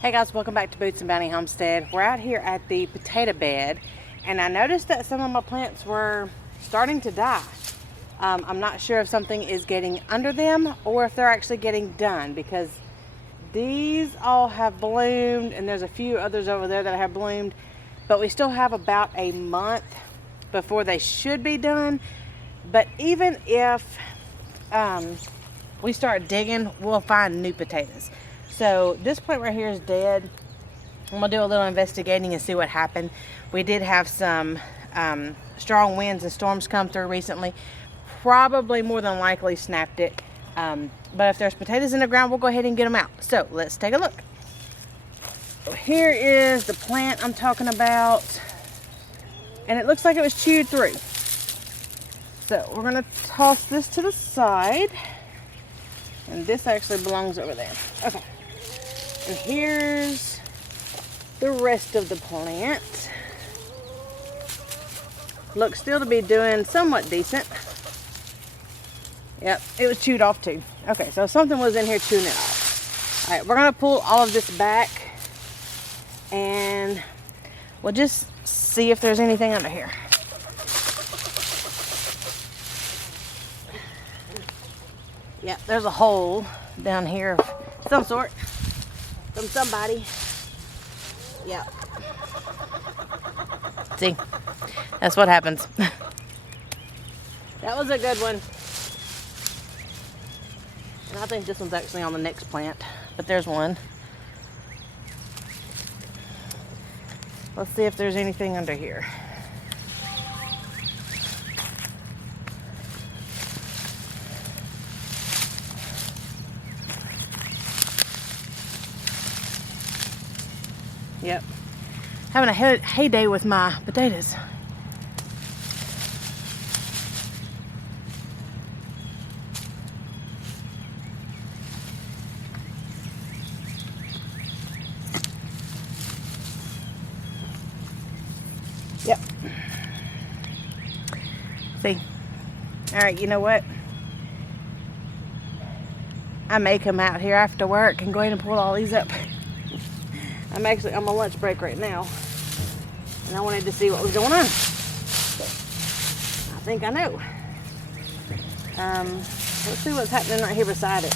Hey guys, welcome back to Boots and Bounty Homestead. We're out here at the potato bed and I noticed that some of my plants were starting to die. I'm not sure if something is getting under them or if they're actually getting done, because these all have bloomed and there's a few others over there that have bloomed, but we still have about a month before they should be done. But even if we start digging, we'll find new potatoes. So this plant right here is dead. I'm gonna do a little investigating and see what happened. We did have some strong winds and storms come through recently. Probably more than likely snapped it. But if there's potatoes in the ground, we'll go ahead and get them out. So let's take a look. So here is the plant I'm talking about. And it looks like it was chewed through. So we're gonna toss this to the side. And this actually belongs over there. Okay. And here's the rest of the plant. Looks still to be doing somewhat decent. Yep, it was chewed off too. Okay, so something was in here chewing it off. All right, we're gonna pull all of this back and we'll just see if there's anything under here. Yep, there's a hole down here of some sort. From somebody. Yeah. See? That's what happens. That was a good one. And I think this one's actually on the next plant. But there's one. Let's see if there's anything under here. Yep. Having a heyday with my potatoes. Yep. See? Alright, you know what? I may come out here after work and go ahead and pull all these up. I'm actually on my lunch break right now, and I wanted to see what was going on. I think I know. Let's see what's happening right here beside it.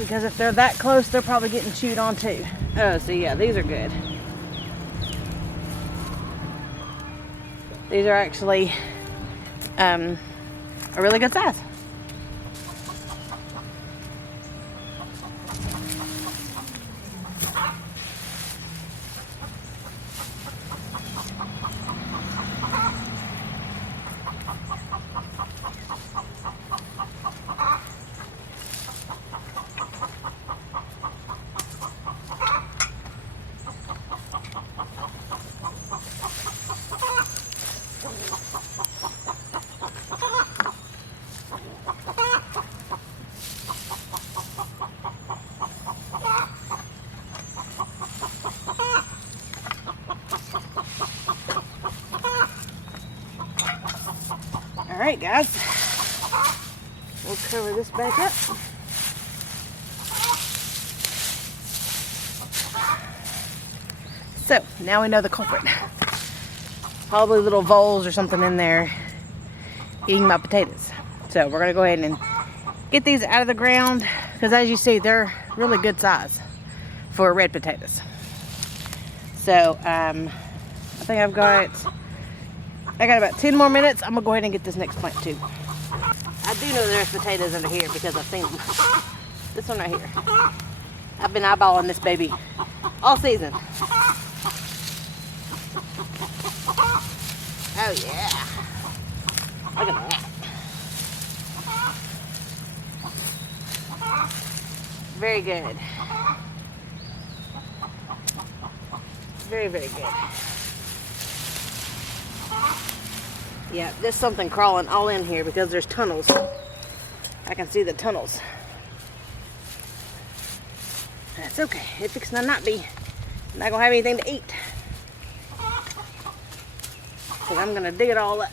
Because if they're that close, they're probably getting chewed on too. Oh, so yeah, these are good. These are actually a really good size. Alright guys, we'll cover this back up. So, now we know the culprit. Probably little voles or something in there eating my potatoes. So we're going to go ahead and get these out of the ground, because as you see, they're really good size for red potatoes. So, I think I got about 10 more minutes. I'm gonna go ahead and get this next plant too. I do know there's potatoes under here because I've seen them. This one right here. I've been eyeballing this baby all season. Oh yeah. Look at that. Very good. Very, very good. Yeah, there's something crawling all in here because there's tunnels. I can see the tunnels. That's okay. It's fixing to not gonna have anything to eat. So I'm gonna dig it all up.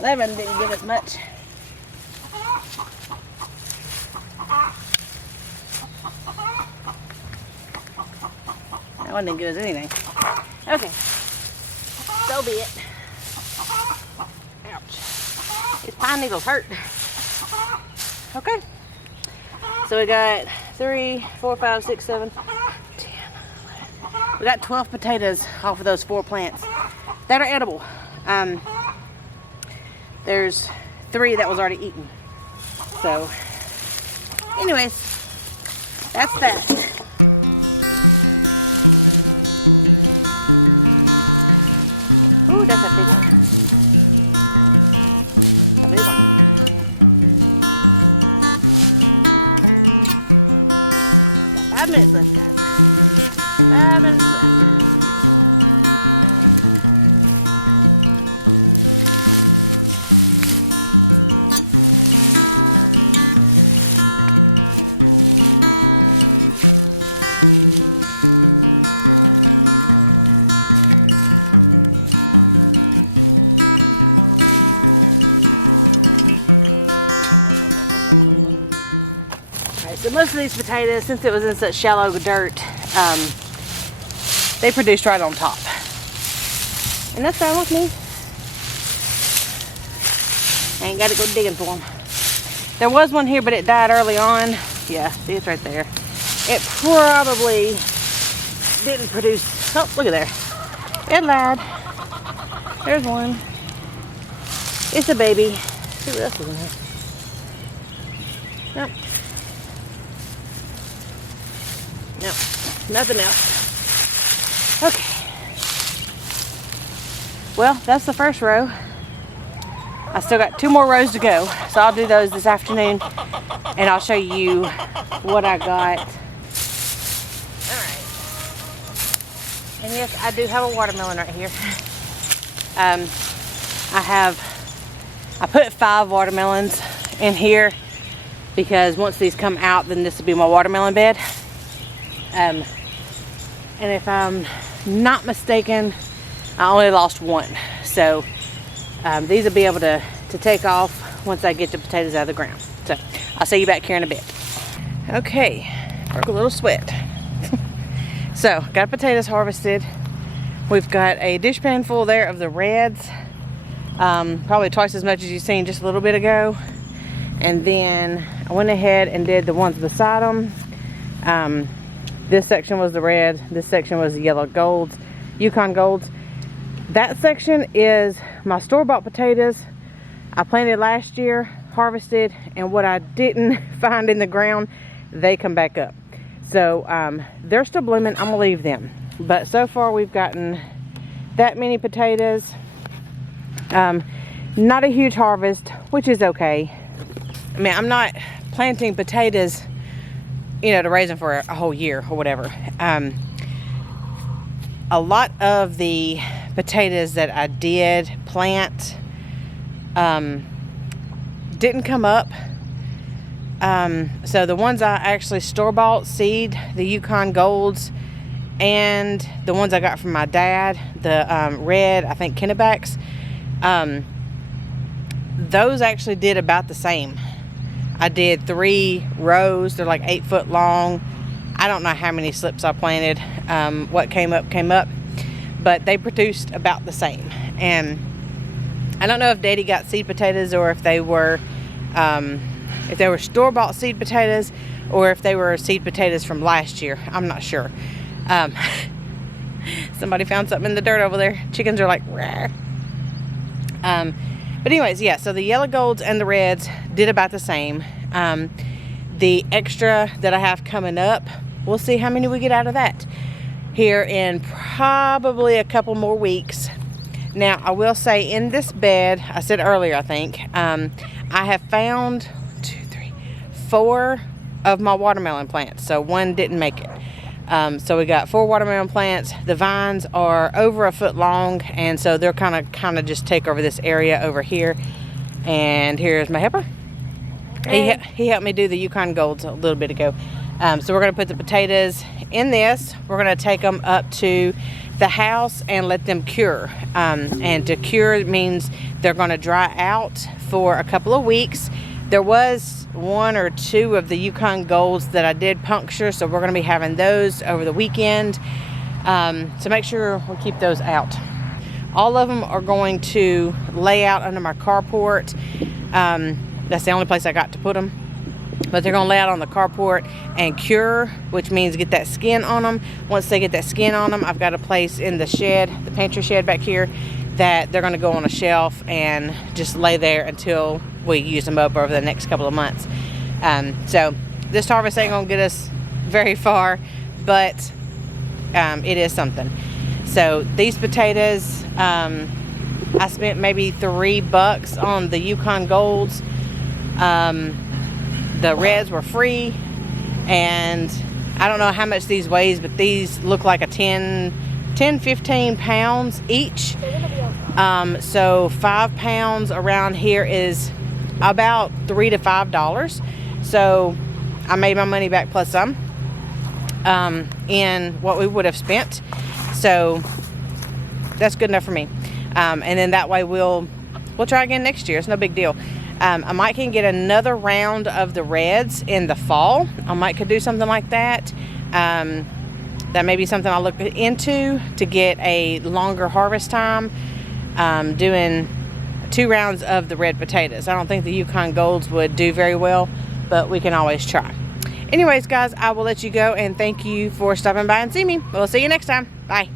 11 didn't give us much. That one didn't give us anything. Okay, so be it. Ouch. These pine needles hurt. Okay. So we got 3, 4, 5, 6, 7, 10, 11. We got 12 potatoes off of those 4 plants that are edible. There's 3 that was already eaten. So, anyways, that's that. Most of these potatoes, since it was in such shallow dirt, they produced right on top. And that's fine with me. I ain't got to go digging for them. There was one here, but it died early on. Yeah, see, it's right there. It probably didn't produce. Oh, look at there. It lied. There's one. It's a baby. Let's see what else is in here. Nope. No, nothing else. Okay. Well, that's the first row. I still got 2 more rows to go, so I'll do those this afternoon, and I'll show you what I got. Alright. And yes, I do have a watermelon right here. I put 5 watermelons in here because once these come out, then this will be my watermelon bed. And if I'm not mistaken, I only lost 1. So these will be able to take off once I get the potatoes out of the ground. So I'll see you back here in a bit. Okay, broke a little sweat. So got potatoes harvested. We've got a dishpan full there of the reds, probably twice as much as you've seen just a little bit ago. And then I went ahead and did the ones beside them. This section was the red, this section was the yellow golds, Yukon golds. That section is my store-bought potatoes I planted last year, harvested, and what I didn't find in the ground, they come back up. So they're still blooming. I'm gonna leave them. But so far we've gotten that many potatoes. Not a huge harvest, which is okay. I mean, I'm not planting potatoes, you know, to raise them for a whole year or whatever. A lot of the potatoes that I did plant didn't come up. So the ones I actually store-bought seed, the Yukon Golds, and the ones I got from my dad, the red, I think Kennebacks, those actually did about the same. I did 3 rows. They're like 8 foot long. I don't know how many slips I planted. What came up, but they produced about the same. And I don't know if Daddy got seed potatoes or if they were store-bought seed potatoes or if they were seed potatoes from last year. I'm not sure. Somebody found something in the dirt over there. Chickens are like, rah. But anyways, yeah, so the yellow golds and the reds did about the same. The extra that I have coming up, we'll see how many we get out of that here in probably a couple more weeks. Now, I will say in this bed, I said earlier, I think, I have found 4 of my watermelon plants. So 1 didn't make it. So we got 4 watermelon plants. The vines are over a foot long, and so they're kind of just take over this area over here. And here's my helper. Hey. He helped me do the Yukon Golds a little bit ago. So we're going to put the potatoes in this. We're going to take them up to the house and let them cure. And to cure means They're going to dry out for a couple of weeks. There was 1 or 2 of the Yukon Golds that I did puncture, so we're going to be having those over the weekend. So make sure we keep those out. All of them are going to lay out under my carport. That's the only place I got to put them. But they're going to lay out on the carport and cure, which means get that skin on them. Once they get that skin on them, I've got a place in the shed, the pantry shed back here, that they're going to go on a shelf and just lay there until we use them up over the next couple of months. So this harvest ain't going to get us very far, but it is something. So these potatoes, I spent maybe $3 on the Yukon Golds. The reds were free, and I don't know how much these weighs, but these look like a 10-15 pounds each. So 5 pounds around here is about $3 to $5. So I made my money back plus some in what we would have spent. So that's good enough for me. And then that way we'll try again next year. It's no big deal. I might can get another round of the reds in the fall. I might could do something like that. That may be something I'll look into to get a longer harvest time. Doing 2 rounds of the red potatoes. I don't think the Yukon Golds would do very well, but we can always try. Anyways, guys, I will let you go, and thank you for stopping by and see me. We'll see you next time. Bye.